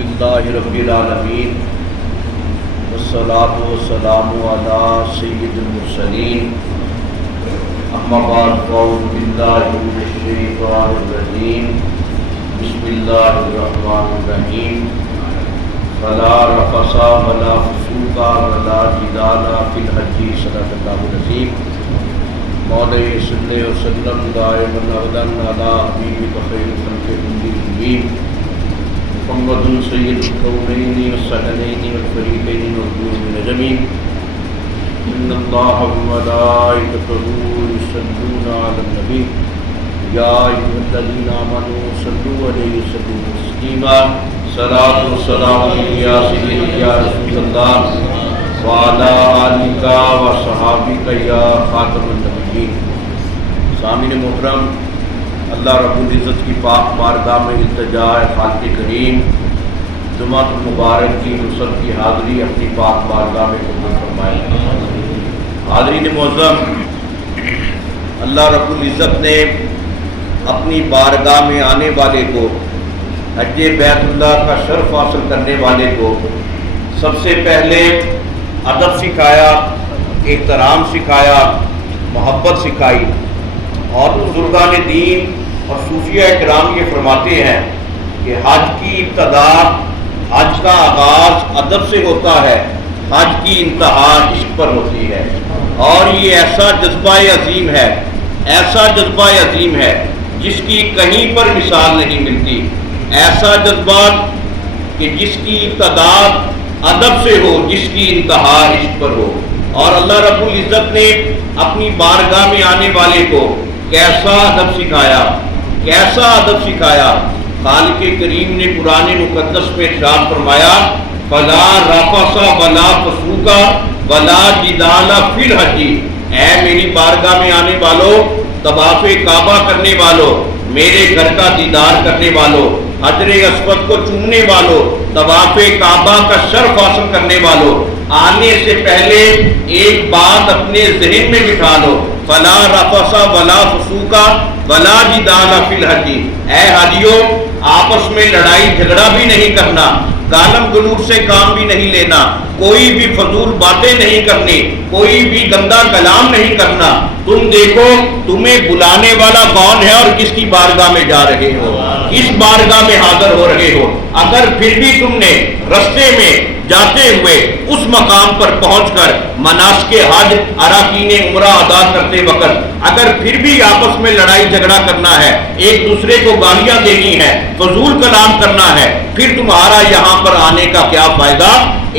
للہ رب العالمین والصلاة والسلام علی سید المرسلین اما بعد فاعوذ باللہ من الشیطان الرجیم بسم اللہ الرحمن الرحیم ولا رفث ولا فسوق ولا جدال فی الحج صدق اللہ العظیم مولانا صلی اللہ علیہ وسلم دائما ابدا علی حبیبک خیر الخلق اجمعین محمد سید الکونین والثقلین والفریقین والقرون اجمعین ان اللہ وملائکتہ یصلون علی النبی یا ایھا الذین آمنوا صلوا علیہ وسلموا تسلیما صلاۃ والسلام علیک یا سیدی یا رسول اللہ وعلی آلک وصحابک یا خاتم النبیین۔ سامعین محترم، اللہ رب العزت کی پاک بارگاہ میں التجا ہے خالق کریم جمعہ المبارک کی نصرت کی حاضری اپنی پاک بارگاہ میں قبول فرمائے۔ حاضرین معظم، اللہ رب العزت نے اپنی بارگاہ میں آنے والے کو، حج بیت اللہ کا شرف حاصل کرنے والے کو سب سے پہلے ادب سکھایا، احترام سکھایا، محبت سکھائی، اور بزرگان دین اور صوفیہ کرام یہ فرماتے ہیں کہ حج کی ابتدا، حج کا آغاز ادب سے ہوتا ہے، حج کی انتہا عشق پر ہوتی ہے، اور یہ ایسا جذبہ عظیم ہے، ایسا جذبہ عظیم ہے جس کی کہیں پر مثال نہیں ملتی، ایسا جذبہ کہ جس کی ابتدا ادب سے ہو، جس کی انتہا عشق پر ہو۔ اور اللہ رب العزت نے اپنی بارگاہ میں آنے والے کو کیسا ادب سکھایا، کیسا ادب سکھایا۔ خالق کریم نے قرآن مقدس میں ارشاد فرمایا فلا رفث ولا فسوق ولا جدال فی الحج، اے میری بارگاہ میں آنے والوں، طواف کعبہ کرنے والوں، میرے گھر کا دیدار کرنے والوں، حجر اسود کو چومنے والوں، طواف کعبہ کا شرف حاصل کرنے والوں، آنے سے پہلے ایک بات اپنے ذہن میں بٹھا لو، فلا رفث ولا فسوق ولا جدال فی الحج، اے حاجیوں آپس میں لڑائی جھگڑا بھی نہیں کرنا، گالم گلوچ سے کام بھی نہیں لینا، کوئی بھی فضول باتیں نہیں کرنی، کوئی بھی گندا کلام نہیں کرنا۔ تم دیکھو تمہیں بلانے والا کون ہے اور کس کی بارگاہ میں جا رہے ہو، کس بارگاہ میں حاضر ہو رہے ہو۔ اگر پھر بھی تم نے رستے میں جاتے ہوئے اس مقام پر پہنچ کر مناسک حج، اراکین عمرہ ادا کرتے وقت اگر پھر بھی آپس میں لڑائی جھگڑا کرنا ہے، ایک دوسرے کو گالیاں دینی ہے، فضول کلام کرنا ہے، پھر تمہارا یہاں پر آنے کا کیا فائدہ؟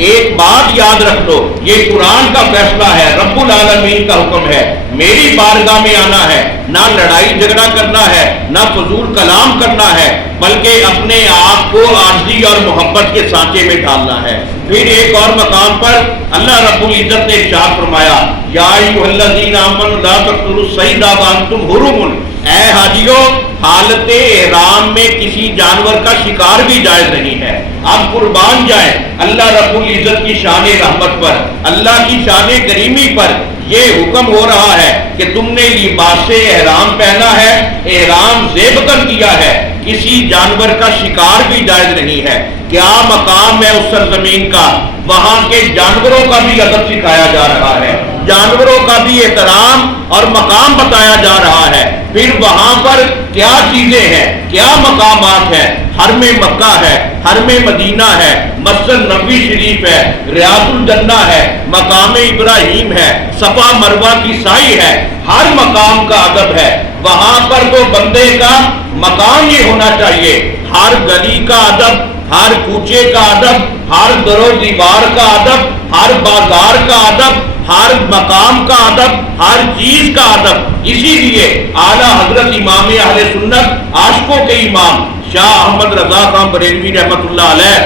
ایک بات یاد رکھ لو، یہ قرآن کا فیصلہ ہے، رب العالمین کا حکم ہے، میری بارگاہ میں آنا ہے، نہ لڑائی جھگڑا کرنا ہے، نہ فضول کلام کرنا ہے، بلکہ اپنے آپ کو عاجزی اور محبت کے سانچے میں ڈالنا ہے۔ پھر ایک اور مقام پر اللہ رب العزت نے ارشاد فرمایا یا ایھا الذین آمنوا لا تقتلوا الصید وانتم حرم، اے حاجیوں حالت احرام میں کسی جانور کا شکار بھی جائز نہیں ہے، آپ قربان جائیں۔ اللہ رب العزت کی شان رحمت پر، اللہ کی شان کریمی پر یہ حکم ہو رہا ہے کہ تم نے لباس احرام پہنا ہے، احرام زیبتن کیا ہے، کسی جانور کا شکار بھی جائز نہیں ہے۔ کیا مقام ہے اس سرزمین کا، وہاں کے جانوروں کا بھی ادب سکھایا جا رہا ہے، جانوروں کا بھی احترام اور مقام بتایا جا رہا ہے۔ پھر وہاں پر کیا چیزیں ہیں، کیا مقامات ہیں؟ حرم مکہ ہے، حرم مدینہ ہے، مسجد نبوی شریف ہے، ریاض الجنہ ہے، مقام ابراہیم ہے، صفا مروہ کی سائی ہے، ہر مقام کا ادب ہے۔ وہاں پر تو بندے کا مقام یہ ہونا چاہیے، ہر گلی کا ادب، ہر کوچے کا ادب، ہر در و دیوار کا ادب، ہر بازار کا ادب، ہر مقام کا ادب، ہر چیز کا ادب۔ اسی لیے اعلیٰ حضرت امام اہل سنت عاشقوں کے امام شاہ احمد رضا خان بریلوی رحمۃ اللہ علیہ،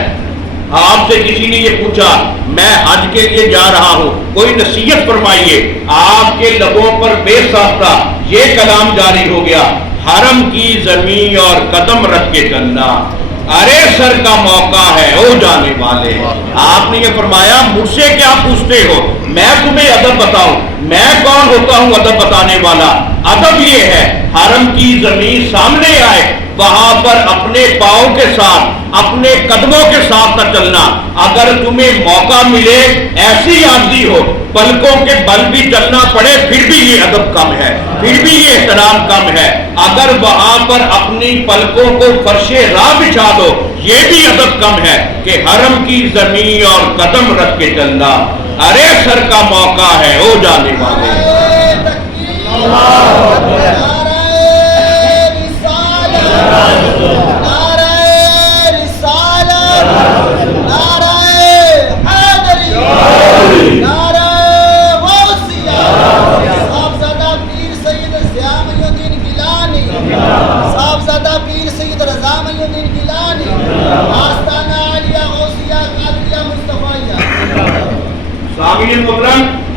آپ سے کسی نے یہ پوچھا میں حج کے لیے جا رہا ہوں، کوئی نصیحت فرمائیے، آپ کے لبوں پر بے ساختہ یہ کلام جاری ہو گیا، حرم کی زمین اور قدم رکھ کے چلنا، ارے سر کا موقع ہے او جانے والے۔ آپ نے یہ فرمایا مجھ سے کیا پوچھتے ہو، میں تمہیں ادب بتاؤں، میں کون ہوتا ہوں ادب بتانے والا؟ ادب یہ ہے حرم کی زمین سامنے آئے وہاں پر اپنے پاؤں کے ساتھ اپنے قدموں کے ساتھ نہ چلنا. اگر تمہیں موقع ملے ایسی عاجزی ہو پلکوں کے بل بھی چلنا پڑے پھر بھی یہ ادب کم ہے، پھر بھی یہ احترام کم ہے. اگر وہاں پر اپنی پلکوں کو فرش راہ بچھا دو یہ بھی ادب کم ہے کہ حرم کی زمین اور قدم رکھ کے چلنا. ارے سر کا موقع ہے او جانے والے.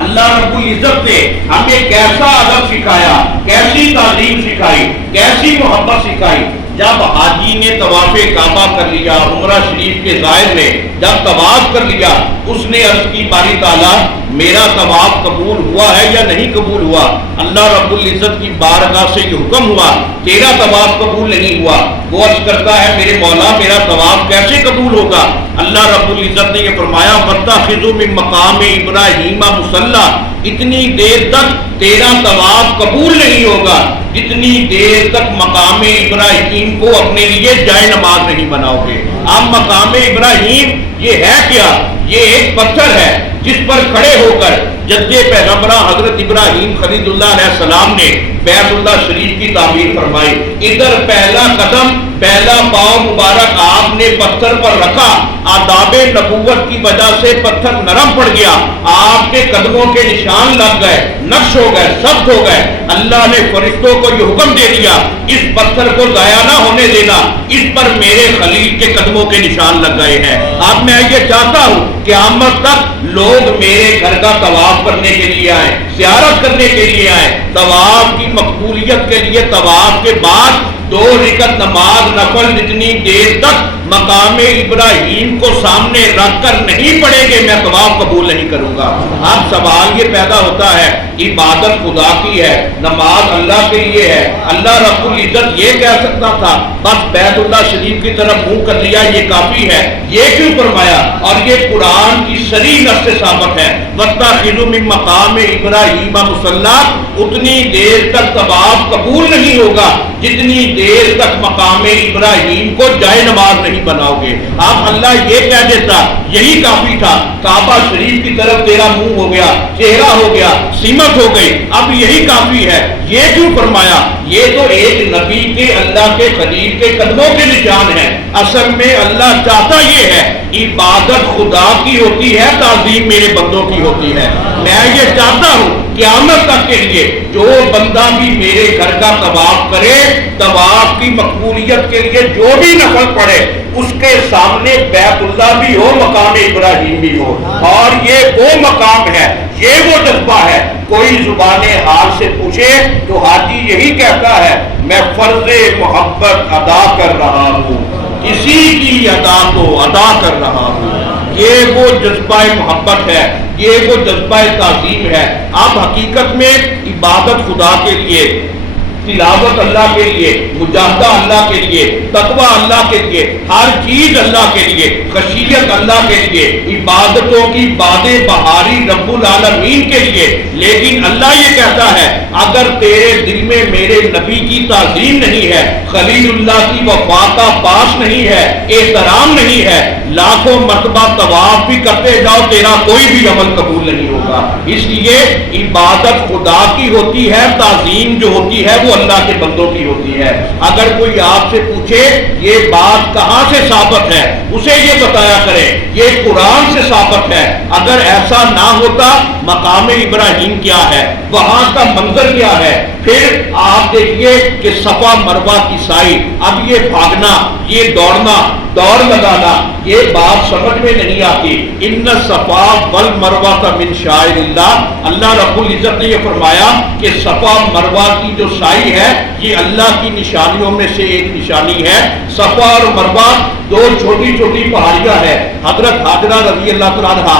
اللہ رب العزت نے ہمیں کیسا ادب سکھایا، کیسی تعلیم سکھائی، کیسی محبت سکھائی. جب حاجی نے طواف کعبہ کر لیا، عمرہ شریف کے زائر نے جب طواف کر لیا اس نے عرض کی باری تعالیٰ میرا طواف قبول ہوا ہے یا نہیں قبول ہوا؟ اللہ رب العزت کی بارگاہ سے یہ حکم ہوا تیرا طواف قبول نہیں ہوا. وہ عرض کرتا ہے میرے مولا میرا طواف کیسے قبول ہوگا؟ اللہ رب العزت نے یہ فرمایا وَاتَّخِذُوا مِن مَّقَامِ إِبْرَاهِيمَ مُصَلًّى. اتنی دیر تک تیرا طواف قبول نہیں ہوگا جتنی دیر تک مقام ابراہیم کو اپنے لیے جائے نماز نہیں بناؤ گے. اب مقام ابراہیم یہ ہے کیا؟ یہ ایک پتھر ہے جس پر کھڑے ہو کر جد پیغمبرہ حضرت ابراہیم خلیل اللہ علیہ السلام نے بیت اللہ شریف کی تعمیر فرمائی. ادھر پہلا قدم پہلا پاؤں مبارک آپ نے پتھر پر رکھا، آداب نبوت کی وجہ سے پتھر نرم پڑ گیا، آپ کے قدموں کے نشان لگ گئے، نقش ہو گئے، سخت ہو گئے. اللہ نے فرشتوں کو یہ حکم دے دیا اس پتھر کو ضائع نہ ہونے دینا، اس پر میرے خلیل کے قدموں کے نشان لگ گئے ہیں. اب میں یہ چاہتا ہوں قیامت تک لوگ میرے گھر کا طواف کرنے کے لیے آئیں، زیارت کرنے کے لیے آئیں. طواف کی مقبولیت کے لیے طواف کے بعد 2 رکعت نماز نفل جتنی دیر تک مقام ابراہیم کو سامنے رکھ کر نہیں پڑھیں گے میں طواف قبول نہیں کروں گا. اب سوال یہ پیدا ہوتا ہے عبادت خدا کی ہے، نماز اللہ کے لیے ہے. اللہ رب العزت یہ کہہ سکتا تھا بس بیت اللہ شریف کی طرف منہ کر لیا یہ کافی ہے، یہ کیوں فرمایا؟ اور یہ قرآن کی صریح نص سے ثابت ہے وَاتَّخِذُوا مِن مَّقَامِ إِبْرَاهِيمَ مُصَلًّى. اتنی دیر تک طواف قبول نہیں ہوگا جتنی دیر تک مقام ابراہیم کو جائے نماز نہیں بناؤ گے. اب اللہ یہ کہہ دیتا یہی کافی تھا، کعبہ شریف کی طرف تیرا منہ ہو گیا، چہرہ ہو گیا، سمت ہو گئی، اب یہی کافی ہے. یہ کیوں فرمایا؟ یہ تو ایک نبی کے اللہ کے خلیل کے قدموں کے نشان ہے. اصل میں اللہ چاہتا یہ ہے عبادت خدا کی ہوتی ہے، تعظیم میرے بندوں کی ہوتی ہے. میں یہ چاہتا ہوں قیامت تک کے لیے جو بندہ بھی میرے گھر کا طواف کرے طواف کی مقبولیت کے لیے جو بھی نفل پڑھے اس کے سامنے بیت اللہ بھی ہو مقام ابراہیم بھی ہو. اور یہ وہ مقام ہے، یہ وہ جذبہ ہے. کوئی زبان حال سے پوچھے تو حاجی یہی کہتا ہے میں فرض محبت ادا کر رہا ہوں، کسی کی ادا کو ادا کر رہا ہوں. یہ وہ جذبہ محبت ہے، یہ وہ جذبہ تعظیم ہے. اب حقیقت میں عبادت خدا کے لیے، تلاوت اللہ کے لیے، مجاہدہ اللہ کے لیے، تقوی اللہ کے لیے، ہر چیز اللہ کے لیے، خشیت اللہ کے لیے، عبادتوں کی باد بہاری رب العالمین کے لیے. لیکن اللہ یہ کہتا ہے اگر تیرے دل میں میرے نبی کی تعظیم نہیں ہے، خلیل اللہ کی وفا کا پاس نہیں ہے، احترام نہیں ہے، لاکھوں مرتبہ طواف بھی کرتے جاؤ تیرا کوئی بھی عمل قبول نہیں ہوگا. اس لیے عبادت خدا کی ہوتی ہے، تعظیم جو ہوتی ہے وہ اللہ کے بندوں کی ہوتی ہے. اگر کوئی آپ سے پوچھے یہ بات کہاں سے ثابت ہے اسے یہ بتایا کرے یہ قرآن سے ثابت ہے. اگر ایسا نہ ہوتا مقام ابراہیم کیا ہے، وہاں کا منظر کیا ہے، پھر آپ دیکھیے کہ صفا مروہ کی سائی. اب یہ بھاگنا، یہ دوڑنا، دوڑ لگانا یہ بات سمجھ میں نہیں آتی. ان صفا والمروہ من شعائر اللہ، اللہ رب العزت نے یہ فرمایا کہ صفا مروہ کی جو سائی ہے یہ اللہ کی نشانیوں میں سے ایک نشانی ہے. صفا اور مروہ دو چھوٹی چھوٹی پہاڑیاں ہیں. حضرت حاجرہ رضی اللہ تعالیٰ عنہا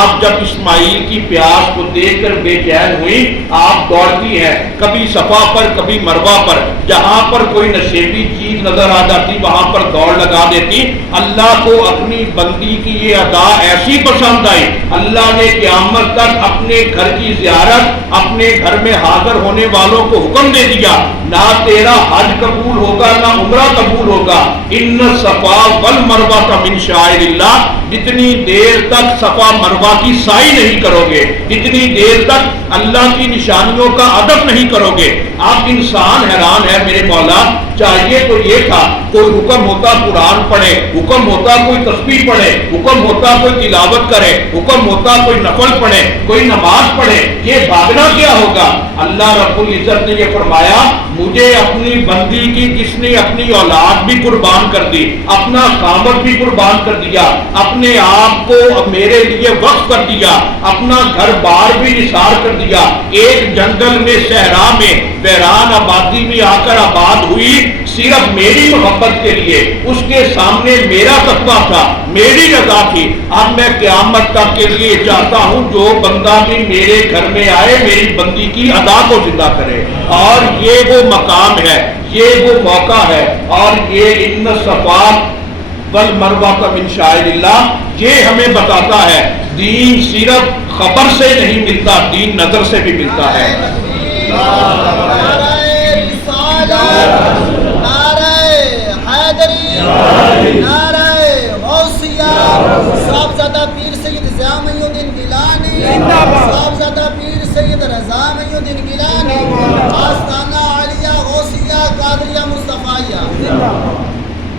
آپ جب اسماعیل کی پیاس کو دیکھ کر بے چین ہوئی آپ دوڑتی ہیں کبھی صفا پر کبھی مروہ پر. جہاں پر کوئی نشیبی چیز نظر آ جاتی وہاں پر دوڑ لگا دیتی. اللہ کو اپنی بندی کی یہ ادا ایسی پسند آئی اللہ نے قیامت تک اپنے گھر کی زیارت اپنے گھر میں حاضر ہونے والوں کو حکم دے دیا نہ تیرا حج قبول ہوگا نہ عمرہ قبول ہوگا. ان صفا والمروہ من شعائر اللہ. جتنی دیر تک صفا مروہ کی سعی نہیں کرو گے جتنی دیر تک اللہ کی نشانیوں کا ادب نہیں کرو گے. آپ انسان حیران ہے میرے مولا چاہیے تو یہ تھا کوئی حکم ہوتا قرآن پڑھے حکم ہوتا کوئی تسبیح پڑھے حکم ہوتا کوئی تلاوت کرے حکم ہوتا کوئی نفل پڑھے کوئی نماز پڑھے. یہ بھاگنا کیا ہوگا. اللہ رب العزت نے یہ فرمایا مجھے اپنی بندی کی جس نے اپنی اولاد بھی قربان کر دی اپنا خامد بھی قربان کر دیا اپنے آپ کو میرے لیے وقف کر دیا اپنا گھر بار بھی نثار کر دیا ایک جنگل میں صحرا میں ویران آبادی میں آ کر آباد ہوئی صرف میری محبت کے لیے. اس کے سامنے میرا تقویٰ تھا میری رضا تھی. اب میں قیامت تک کے لیے چاہتا ہوں جو بندہ بھی میرے گھر میں آئے میری بندی کی ادا کو زندہ کرے. اور یہ وہ مقام ہے یہ وہ موقع ہے اور یہ ان صفا والمروہ من شعائر اللہ. یہ ہمیں بتاتا ہے دین صرف خبر سے نہیں ملتا دین نظر سے بھی ملتا ہے. صاحبزادہ پیر سید ضیاء محی الدین گیلانی صاحبزادہ پیر سید رضا محی الدین گیلانی آستانہ عالیہ غوثیہ قادریہ مصطفیہ.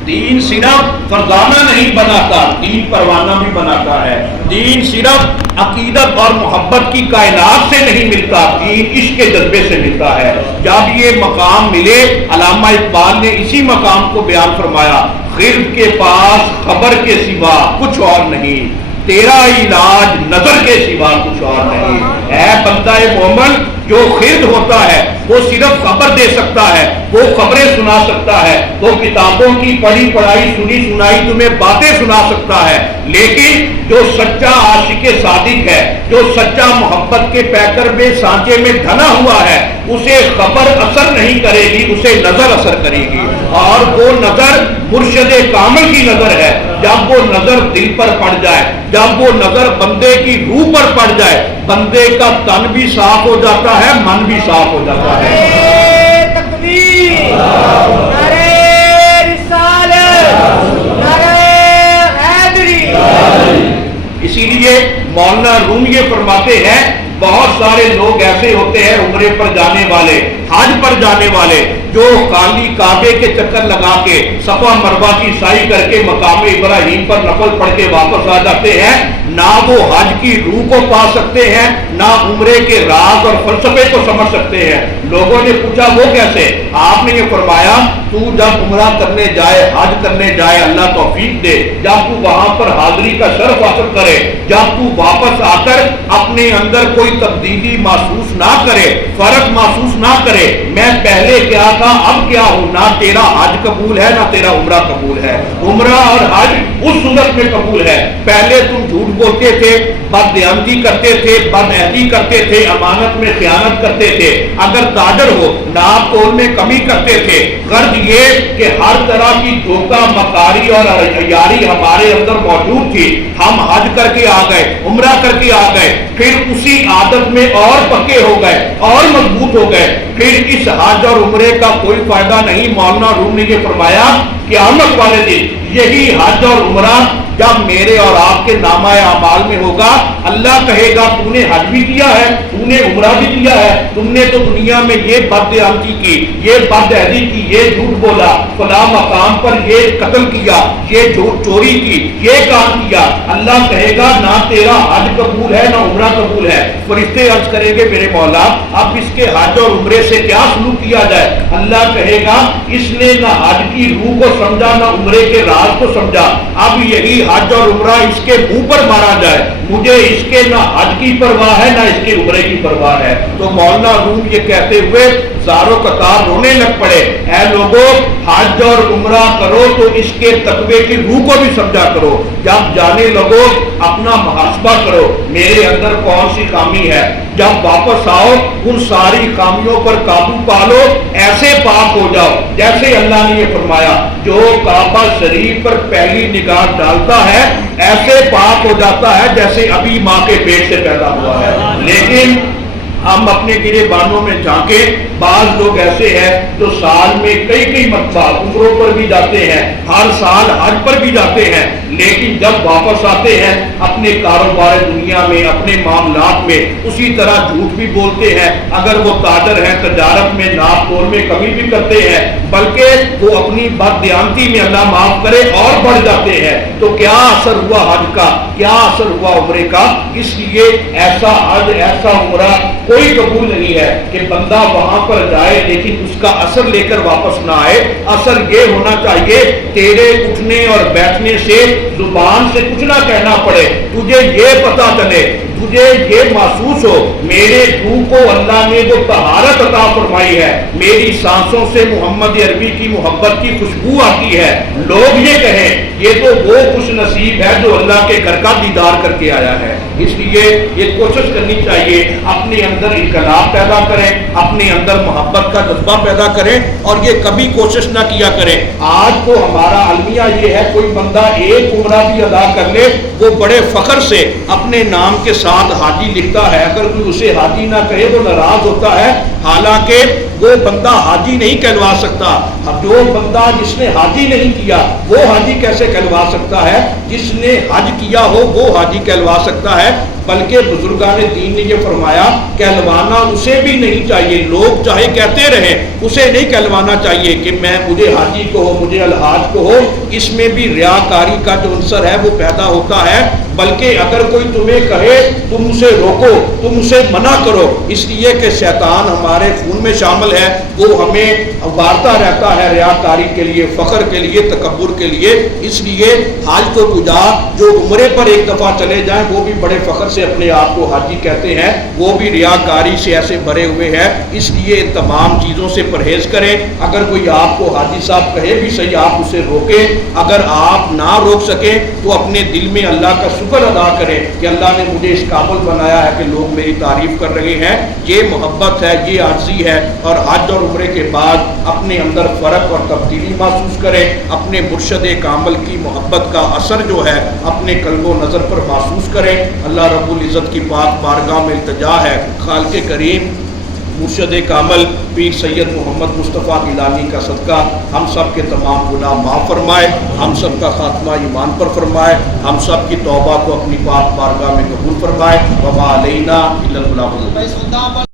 دین صرف فرزانہ نہیں بناتا دین پروانہ بھی بناتا ہے. دین صرف عقیدت اور محبت کی کائنات سے نہیں ملتا دین عشق کے جذبے سے ملتا ہے. جب یہ مقام ملے علامہ اقبال نے اسی مقام کو بیان فرمایا خرد کے پاس خبر کے سوا کچھ اور نہیں تیرا علاج نظر کے سوا کچھ اور نہیں. اے بندہ مومن جو خرد ہوتا ہے وہ صرف خبر دے سکتا ہے وہ خبریں سنا سکتا ہے وہ کتابوں کی پڑھی پڑھائی سنی سنائی تمہیں باتیں سنا سکتا ہے. لیکن جو سچا عاشق صادق ہے جو سچا محبت کے پیکر میں سانچے میں ڈھنا ہوا ہے اسے خبر اثر نہیں کرے گی اسے نظر اثر کرے گی. اور وہ نظر مرشد کامل کی نظر ہے. جب وہ نظر دل پر پڑ جائے جب وہ نظر بندے کی روح پر پڑ جائے بندے کا تن بھی صاف ہو جاتا ہے من بھی صاف ہو جاتا ہے. تکبیر نعرہ رسالت نعرہ حیدری. اسی لیے مولانا روم یہ فرماتے ہیں بہت سارے لوگ ایسے ہوتے ہیں عمرے پر جانے والے حج پر جانے والے جو خالی کعبے کے چکر لگا کے صفا مروہ کی سعی کر کے مقام ابراہیم پر نفل پڑھ کے واپس آ جاتے ہیں. نہ وہ حج کی روح کو پا سکتے ہیں نہ عمرے کے راز اور فلسفے کو سمجھ سکتے ہیں. لوگوں نے پوچھا وہ کیسے. آپ نے یہ فرمایا تو جب عمرہ کرنے جائے حج کرنے جائے اللہ توفیق دے جب تو وہاں پر حاضری کا شرف حاصل کرے جب تو واپس آ کر اپنے اندر کوئی تبدیلی محسوس نہ کرے فرق محسوس نہ کرے میں پہلے کیا تھا اب کیا ہوں نہ تیرا حج قبول ہے نہ تیرا عمرہ قبول ہے. عمرہ اور حج اس صورت میں قبول ہے پہلے تم جھوٹ بولتے تھے بددیانتی کرتے تھے بدعہدی کرتے تھے امانت میں خیانت کرتے تھے اگر تاجر ہو ناپ تول میں کمی کرتے تھے. غرض یہ کہ ہر طرح کی دھوکہ مکاری اور عیاری ہمارے اندر موجود تھی. ہم حج کر کے آ گئے عمرہ کر کے آ گئے پھر اسی عادت میں اور پکے ہو گئے اور مضبوط ہو گئے. پھر اس حج اور عمرے کا کوئی فائدہ نہیں. مولانا روم نے یہ فرمایا قیامت والے دن یہی حج اور عمرہ جب میرے اور آپ کے نامہ اعمال میں ہوگا اللہ کہے گا تو نے حج بھی کیا ہے تو نے عمرہ بھی کیا ہے تم نے تو دنیا میں یہ بددیانتی کی یہ بدعہدی کی یہ جھوٹ بولا فلاں مقام پر یہ قتل کیا یہ چوری کی یہ کام کیا. اللہ کہے گا نہ تیرا حج قبول ہے نہ عمرہ قبول ہے. فرشتے عرض کریں گے میرے مولا اب اس کے حج اور عمرے سے کیا سلوک کیا جائے. اللہ کہے گا اس نے نہ حج کی روح کو سمجھا نہ عمرے کے راز کو سمجھا اب یہی حج اور عمرہ اس کے منہ پر مارا جائے، مجھے اس کے نہ حج کی پرواہ ہے نہ اس کے عمرے کی پرواہ ہے۔ تو مولانا روم یہ کہتے ہوئے زاروں قطار رونے لگ پڑے، اے لوگوں حج اور عمرہ کرو تو اس کے تقوی کی روح کو بھی سمجھا کرو، جب جانے لگو اپنا محاسبہ کرو میرے اندر کون سی خامی ہے، جب واپس آؤ ان ساری خامیوں پر قابو پالو، ایسے پاک ہو جاؤ جیسے اللہ نے یہ فرمایا جو کعبہ شریف پر پہلی نگاہ ڈالتا ہے ایسے پاک ہو جاتا ہے جیسے ابھی ماں کے پیٹ سے پیدا ہوا ہے۔ لیکن ہم اپنے گرے بانوں میں جھانکیں، بعض لوگ ایسے ہیں جو سال میں کئی مرتبہ عمروں پر بھی جاتے ہیں، ہر سال حج پر بھی جاتے ہیں، لیکن جب واپس آتے ہیں اپنے کاروبار دنیا میں اپنے معاملات میں اسی طرح جھوٹ بھی بولتے ہیں، اگر وہ تاجر ہیں تجارت میں ناپ تول میں کمی بھی کرتے ہیں، بلکہ وہ اپنی بددیانتی میں اللہ معاف کرے اور بڑھ جاتے ہیں۔ تو کیا اثر ہوا حج کا، کیا اثر ہوا عمرے کا؟ اس لیے ایسا حج ایسا عمرہ کوئی قبول نہیں ہے کہ بندہ وہاں پر جائے لیکن اس کا اثر لے کر واپس نہ آئے۔ اثر یہ ہونا چاہیے تیرے اٹھنے اور بیٹھنے سے زبان سے کچھ نہ کہنا پڑے، تجھے یہ پتا چلے، تجھے یہ محسوس ہو میرے روح کو اللہ نے وہ طہارت عطا فرمائی ہے، میری سانسوں سے محمد عربی کی محبت کی خوشبو آتی ہے، لوگ یہ کہیں یہ تو وہ خوش نصیب ہے جو اللہ کے گھر کا دیدار کر کے آیا ہے۔ اس لیے یہ کوشش کرنی چاہیے اپنے اندر انقلاب پیدا کریں، اپنے اندر محبت کا جذبہ پیدا کریں، اور یہ کبھی کوشش نہ کیا کریں۔ آج تو ہمارا المیہ یہ ہے کوئی بندہ ایک عمرہ بھی ادا کر لے وہ بڑے فخر سے اپنے نام کے ساتھ حاجی لکھتا ہے، اگر کوئی اسے حاجی نہ کہے وہ ناراض ہوتا ہے، حالانکہ وہ بندہ حاجی نہیں کہلوا سکتا۔ اب جو بندہ جس نے حاجی نہیں کیا وہ حاجی کیسے کہلوا سکتا ہے؟ جس نے حج کیا ہو وہ حاجی کہلوا سکتا ہے، بلکہ بزرگان دین نے یہ فرمایا کہلوانا اسے بھی نہیں چاہیے، لوگ چاہے کہتے رہیں اسے نہیں کہلوانا چاہیے کہ میں مجھے حاجی کو ہو مجھے الحاج کو ہو، اس میں بھی ریاکاری کا جو عنصر ہے وہ پیدا ہوتا ہے۔ بلکہ اگر کوئی تمہیں کہے تم اسے روکو، تم اسے منع کرو، اس لیے کہ شیطان ہمارے خون میں شامل ہے، وہ ہمیں ابھارتا رہتا ہے ریاکاری کے لیے، فخر کے لیے، تکبر کے لیے۔ اس لیے حج تو کجا جو عمرے پر ایک دفعہ چلے جائیں وہ بھی بڑے فخر سے اپنے آپ کو حاجی کہتے ہیں، وہ بھی ریاکاری سے ایسے بھرے ہوئے ہیں۔ اس لیے ان تمام چیزوں سے پرہیز کریں۔ اگر کوئی آپ کو حاجی صاحب کہے بھی صحیح آپ اسے روکیں، اگر آپ نہ روک سکیں تو اپنے دل میں اللہ کا شکر ادا کریں کہ اللہ نے مجھے اس قابل بنایا ہے کہ لوگ میری تعریف کر رہے ہیں۔ یہ محبت ہے، یہ عاجزی ہے، اور حج اور عمرے کے بعد اپنے اندر فرق اور تبدیلی محسوس کریں، اپنے مرشد کامل کی محبت کا اثر جو ہے اپنے قلب و نظر پر محسوس کریں۔ اللہ رب العزت کی پاک بارگاہ میں التجا ہے خالق کریم مرشد کامل پیر سید محمد مصطفیٰ گیلانی کا صدقہ ہم سب کے تمام گناہ معاف فرمائے، ہم سب کا خاتمہ ایمان پر فرمائے، ہم سب کی توبہ کو اپنی پاک بارگاہ میں قبول فرمائے۔ وما علینا الا البلاغ۔